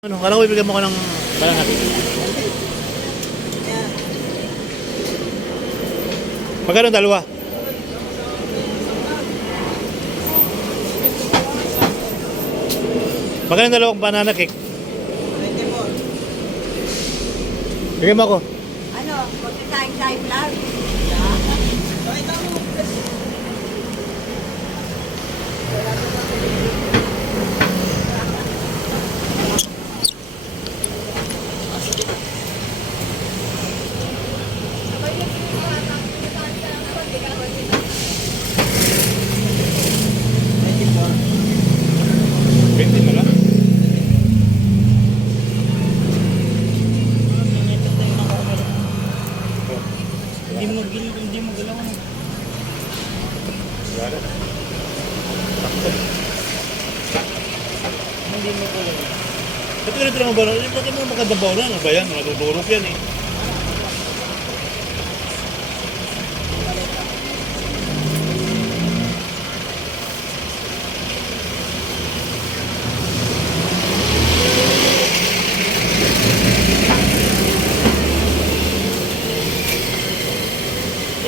Ano, kala ko ibigyan mo ka ng parang natin. Magkano dalawa? Magkano dalawang banana cake? 24. Bigyan mo ako. Ano, magsasaing-saing lang. Benti mo lang. Hindi mo galawan. Wala. Hindi mo galawan. Ito ganito lang ang bola. Ito mga magandang bola. Ano ba yan? Natutulog yan eh.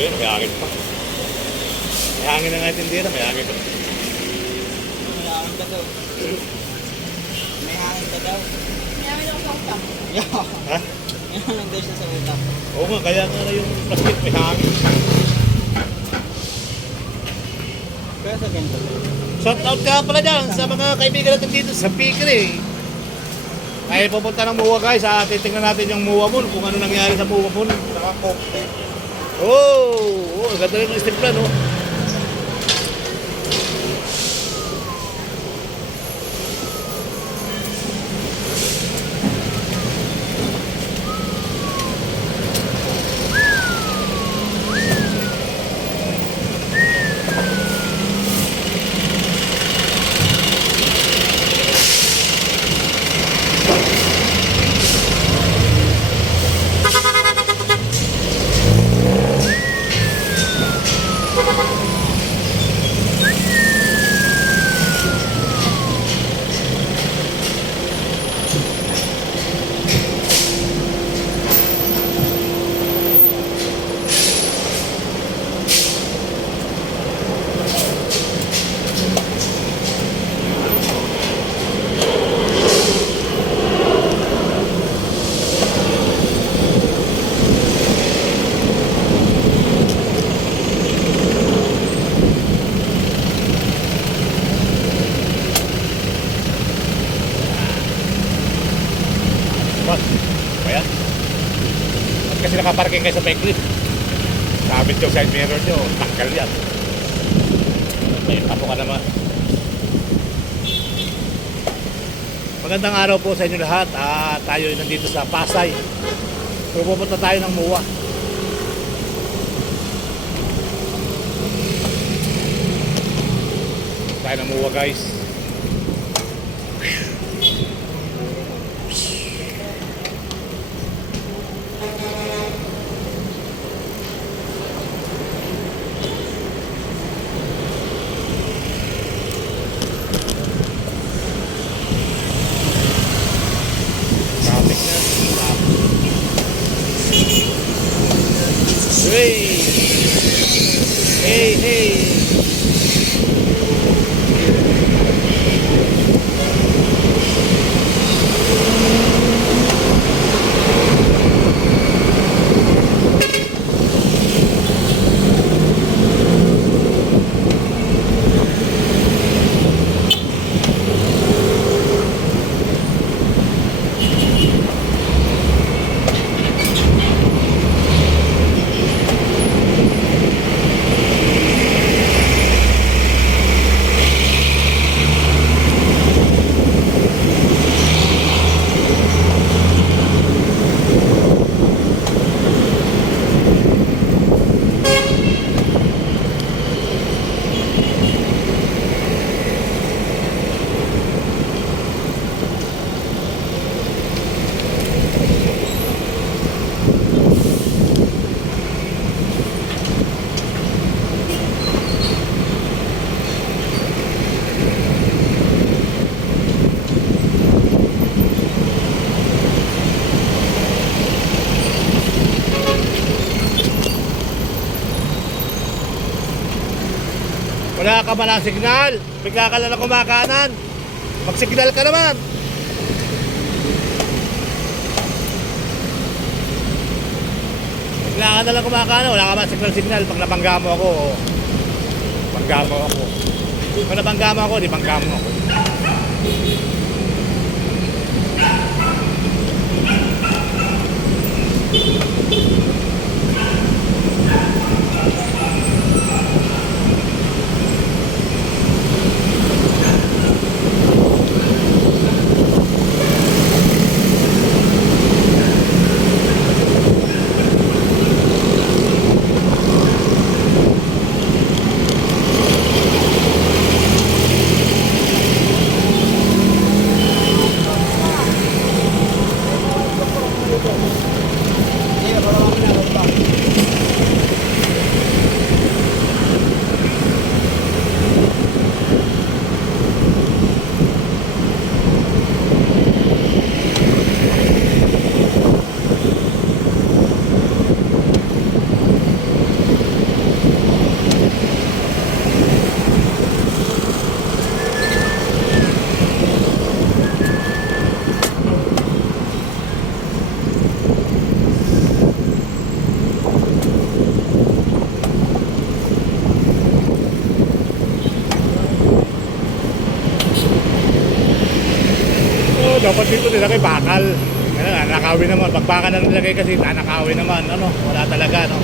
Ayun, may hangin pa. May hangin na nga tindera, may hangin pa. May hangin ka daw. May hangin ka daw. May namin ako sa utang. Ha? May hangin daw siya sa utak. Oo nga, kaya nga na yung plastic may hangin. Kaya sa ganito. Shout out ka pala dyan sa mga kaibigan natin dito sa Piker eh. Ay pupunta ng Muwa guys, titingnan natin yung Muwa Mall, kung ano nangyari sa Muwa Mall. Nakakopte. Oh, ganda rin ng step plan, oh. Ayan. At kasi nakaparking kayo sa Peglit. Sabit yung side mirror nyo, tanggal yan. May tapo ka naman. Magandang araw po sa inyo lahat. Tayo ay nandito sa Pasay. Pupunta tayo ng Muwa. Tayo ng Muwa guys. Traffic na. Hey! Hey, hey! wala ka malang signal. Bigla ka lang kumakanan. Mag-signal ka naman. Bigla ka na lang kumakanan. Wala ka man signal. Pag nabangga mo ako, bangga mo ako. Pag nabangga mo ako, di bangga mo ako. Hindi, parang kami na. Basta. Oh, dapat dito nilagay bakal. Ano, nakawin naman. Pag bakal na nilagay kasi, nakawin naman. Ano, wala talaga, no?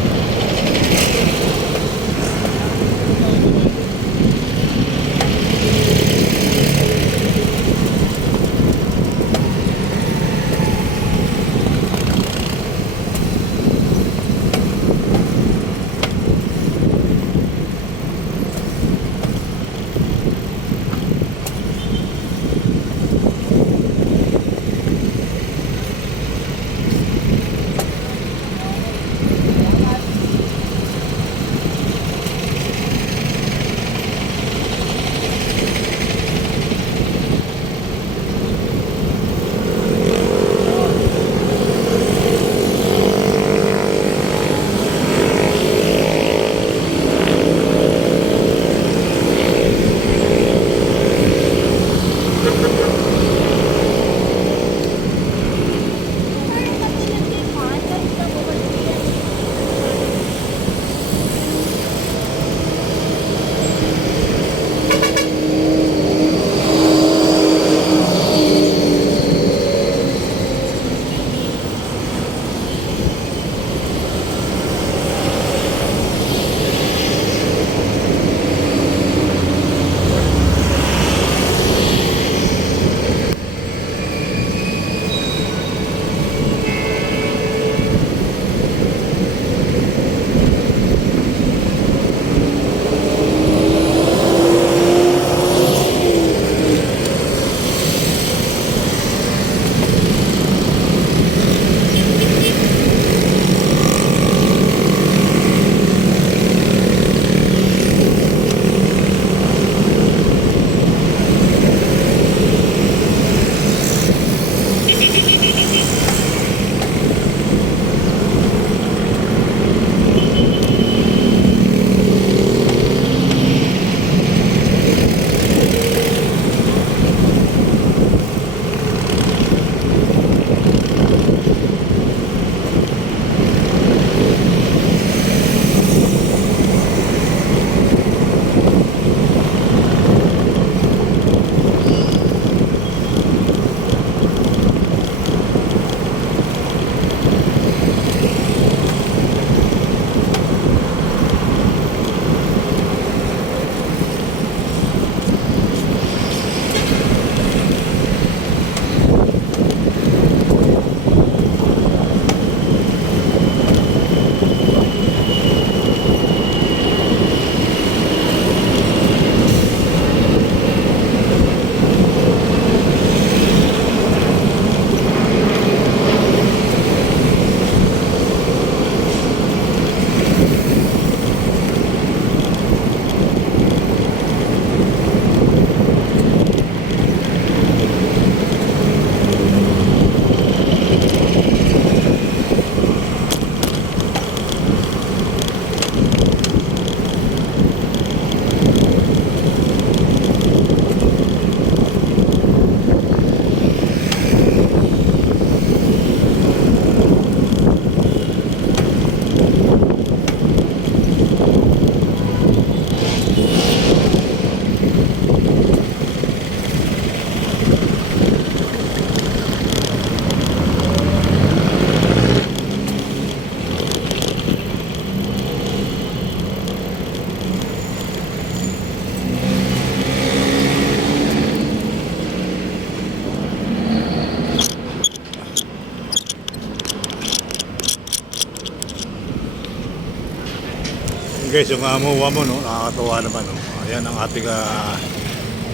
guys, yung muwa mo, no? Nakakatuwa naman, no? Ayan ang ating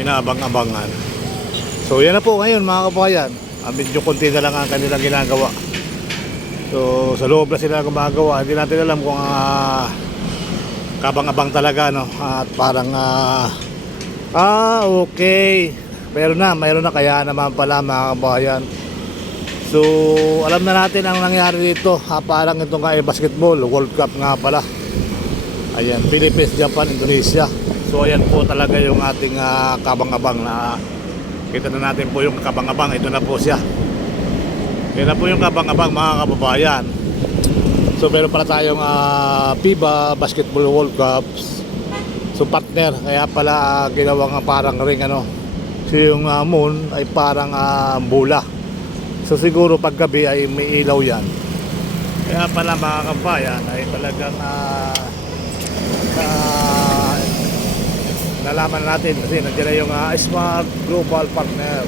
inaabang-abangan. So yan na po ngayon mga kabayan. Medyo konti na lang ang kanilang ginagawa. So sa loob na sila gumagawa. Hindi natin alam kung kabang-abang talaga, no? At parang okay. Mayroon na kaya naman pala mga kabayan. So alam na natin ang nangyari dito. Parang itong basketball World Cup nga pala. Ayan, Philippines, Japan, Indonesia. So ayan po talaga yung ating kabang-abang na kita na natin po yung kabang-abang. Ito na po siya. Yan na po yung kabang-abang mga kababayan. So meron pala tayong FIBA Basketball World Cups. So partner, kaya pala ginawang parang ring ano. So yung moon ay parang bola. So siguro paggabi ay may ilaw yan. Kaya pala mga kababayan ay talagang nalaman natin kasi nandiyan na yung Smart Global Partner.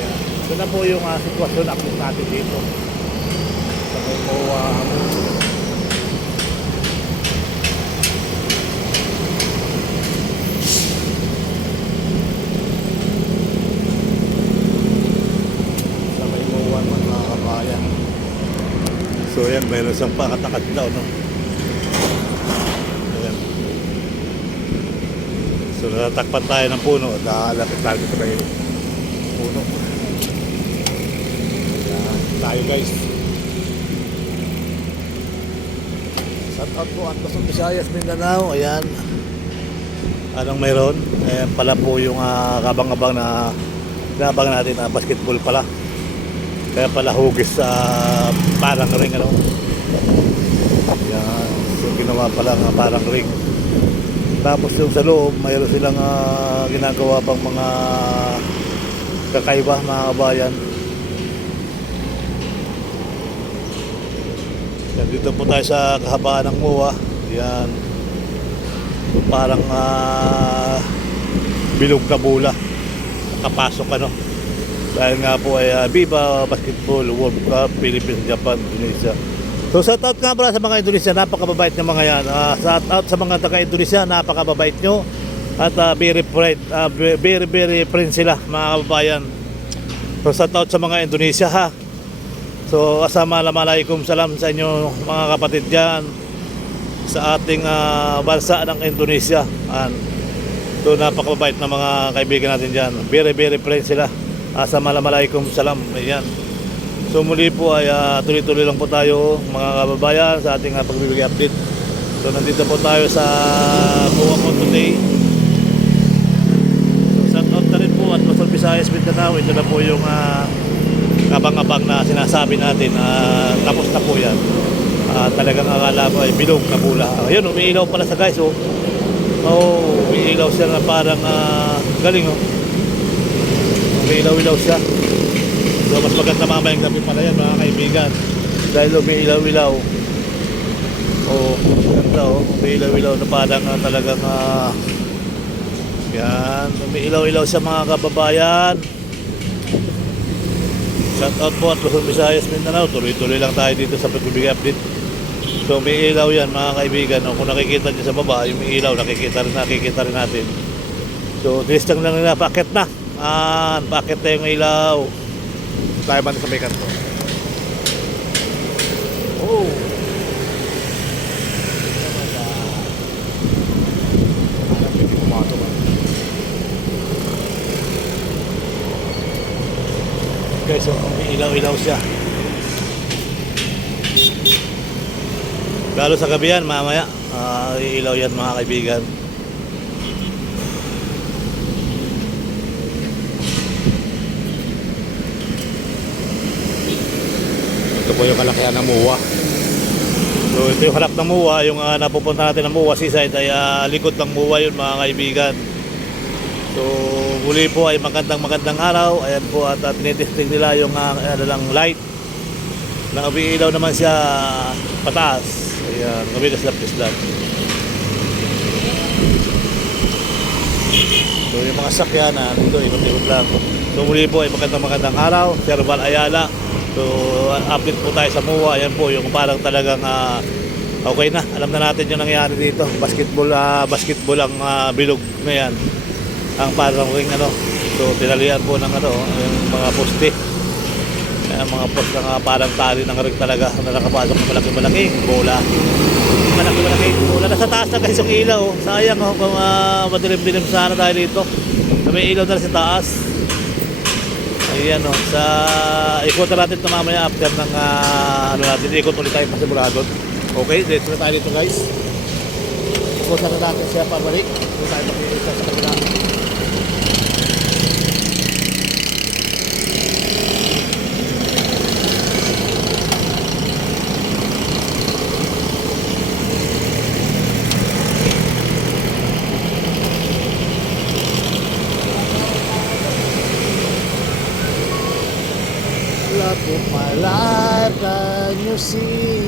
Yan. Ito na po yung sitwasyon update natin dito sa may MOA mga kabayan. So yan, mayroon siyang pakatakad daw, no? So natatakpan tayo ng puno at lalapit tayo dito may puno. Ayan, tayo guys. Shout out po at Luzon, Visayas, Mindanao. Ayan. Anong mayroon? Ayan pala po yung kabang-abang na nabang natin na basketball pala. Kaya pala hugis sa parang ring, ano. Ayan. So ginawa pala nga parang ring. Tapos yung sa loob, mayroon silang ginagawa pang mga kakaiba mga kabayan. Yan, dito po tayo sa kahabaan ng MOA. Yan. So, parang bilog na bola. Nakapasok ano. Dahil nga po ay Viva Basketball World Cup, Philippines, Japan, Indonesia. So shout out nga pala sa mga Indonesia, napakababait ng mga yan. Shout out sa mga taga-Indonesia, napakababait nyo. At very friend sila mga kababayan. So shout out sa mga Indonesia ha. So assalamualaikum salam sa inyo mga kapatid dyan sa ating bansa ng Indonesia. So napakababait ng mga kaibigan natin dyan. Very friend sila. Assalamualaikum salam. Ayan. So muli po ay tuloy-tuloy lang po tayo mga kababayan sa ating pagbibigay update. So nandito po tayo sa MOA po today. So shout out na rin po at Luzon, Visayas, Mindanao. Ito na po yung kabang-abang na sinasabi natin. Tapos na po yan. Talagang akala mo ay bilog na bola. Ayun, umiilaw pala sa guys. Umiilaw siya na parang galing. Umiilaw-ilaw siya. So mas maganda mamayang gabi pala yan mga kaibigan. Dahil umiilaw-ilaw. Ganda umiilaw-ilaw na parang talagang yan, umiilaw-ilaw sa mga kababayan. Shout out po at Luzon, Visayas, Mindanao. Tuloy-tuloy lang tayo dito sa pagbibigay update. So umiilaw yan mga kaibigan. Kung nakikita nyo sa baba, yung umiilaw, nakikita rin natin. So this lang nila, paket na. Paket na yung ilaw. Tayo ba sa may kanto? Okay, so ilaw-ilaw siya. Lalo sa gabi yan, mamaya ilaw yan mga kaibigan. Ito po yung kalakihan ng MOA. So ito yung harap ng MOA. Yung napupunta natin ng MOA seaside ay likod ng MOA yun mga kaibigan. So muli po ay magandang araw. Ayan po at tinitesting nila yung light na umiilaw naman siya pataas. Ayan, umiilaw. So yung mga sakyan dito ikot-ikot lang. So muli po ay magandang araw. Sir Val Ayala. So update po tayo sa MOA. Ayan po yung parang talagang Okay na, alam na natin yung nangyari dito. Basketball ang bilog na yan. Ang parang ring ano. So tinalian po ng ano, yung mga poste. Mga poste na parang tali ng ring talaga na nakapasok ng malaki-malaking bola. Malaki-malaking bola. Nasa taas na guys yung ilaw. Sayang kung madilim-dilim sana tayo dito. May ilaw na sa taas. Ayan sa ikot na natin ito mamaya after ng ano natin, ikot ulit tayo pasimuladon. Okay, dito na tayo dito guys. Ikot na natin siya pabalik. Dito tayo makikita sa kanila. Love of my life, can you see?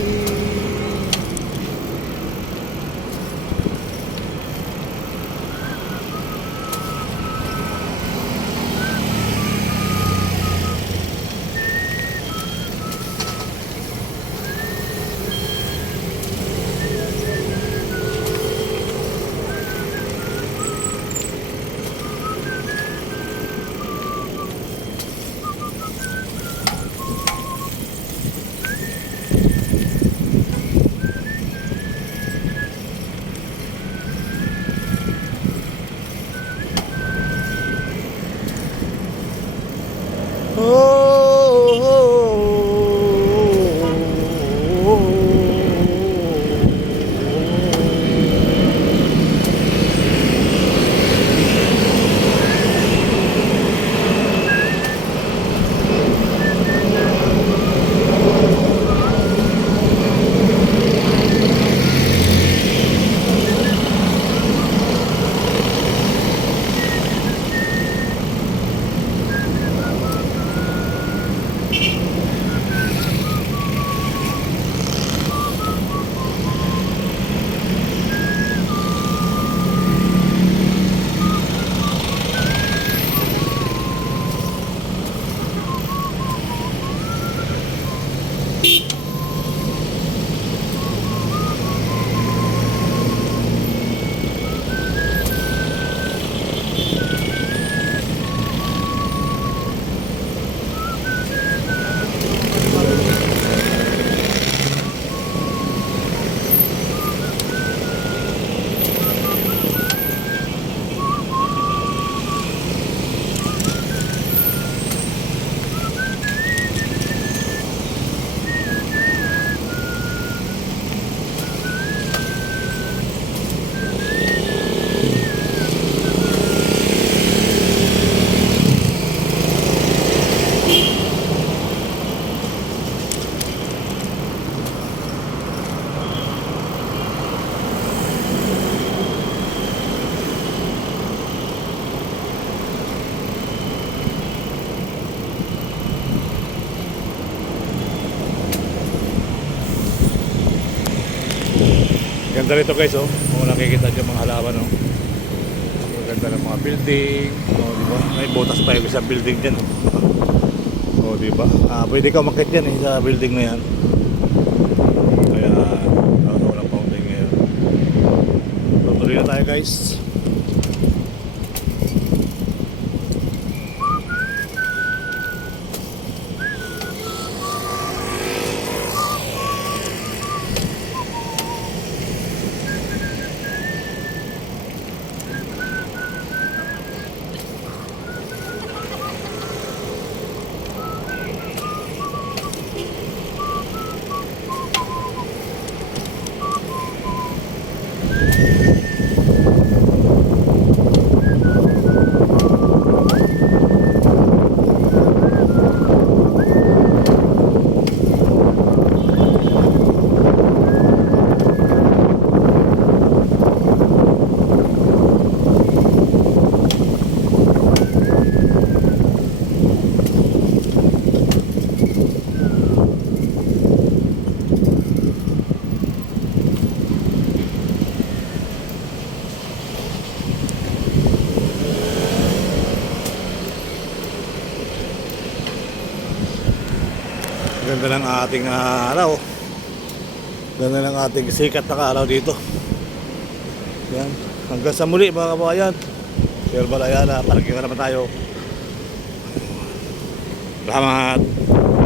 Ganda rito guys kung nakikita nyo mga halaman ganda ng mga building diba? May butas pa yung isang building dyan diba? Pwede ka umakit dyan sa building na yan kaya walang fountain ngayon. Tutuloy na tayo guys. Ganda ng ating araw. Ganda ng ating sikat na araw dito. Yan. Hanggang sa muli mga kabayan. Sir Balayana, parang na naman tayo. Salamat.